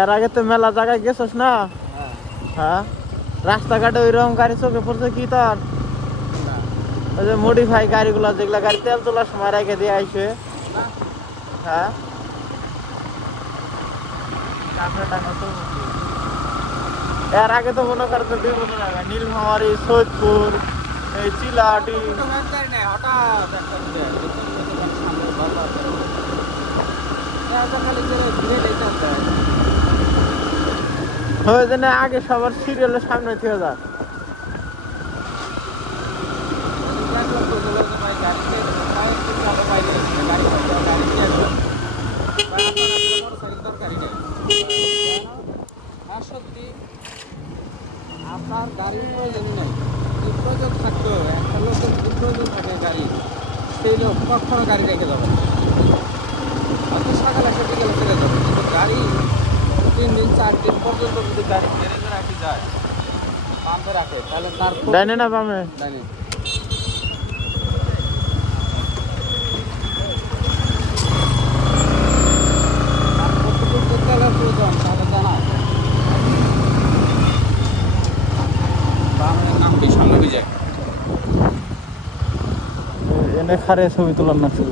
এর আগে তো মেলা জায়গায় গেছিস না? হ্যাঁ, রাস্তাঘাটে ওইরকম গাড়ি চোখে পড়ছে কি তোর? ওই যে মডিফাই গাড়িগুলো, যেগুলা গাড়ি তেল তোলার সময় রেখে দিয়ে আইসে। হ্যাঁ, এর আগে তো মনে করতো বিভিন্ন জায়গায়, নীলফামারী, সৈয়দপুর, এই চিলাহাটি। ওই জন্য আগে সবার সিরিয়ালের সামনে থেকে যা। সত্যি আপনার গাড়ির প্রয়োজন নেই, যে প্রয়োজন থাকতো একটা লোকের যদি প্রয়োজন থাকে গাড়ি, সেই লোক কখনো গাড়ি রেখে যাবে না। আপনি সকালে একটা বিকেলে চলে যাবেন, কিন্তু গাড়ি 3 দিন 4 দিন পর্যন্ত যদি গাড়ি গ্যারেজে রাখি যায়, পাম্পে রাখে, তাহলে তার ডাইনে না বামে? জানি তার কতটুকু তেলের প্রয়োজন তাহলে জানাও। বামের নাম কি সামনে বিজয়। এনে খারে ছবি তোলার না ছিল।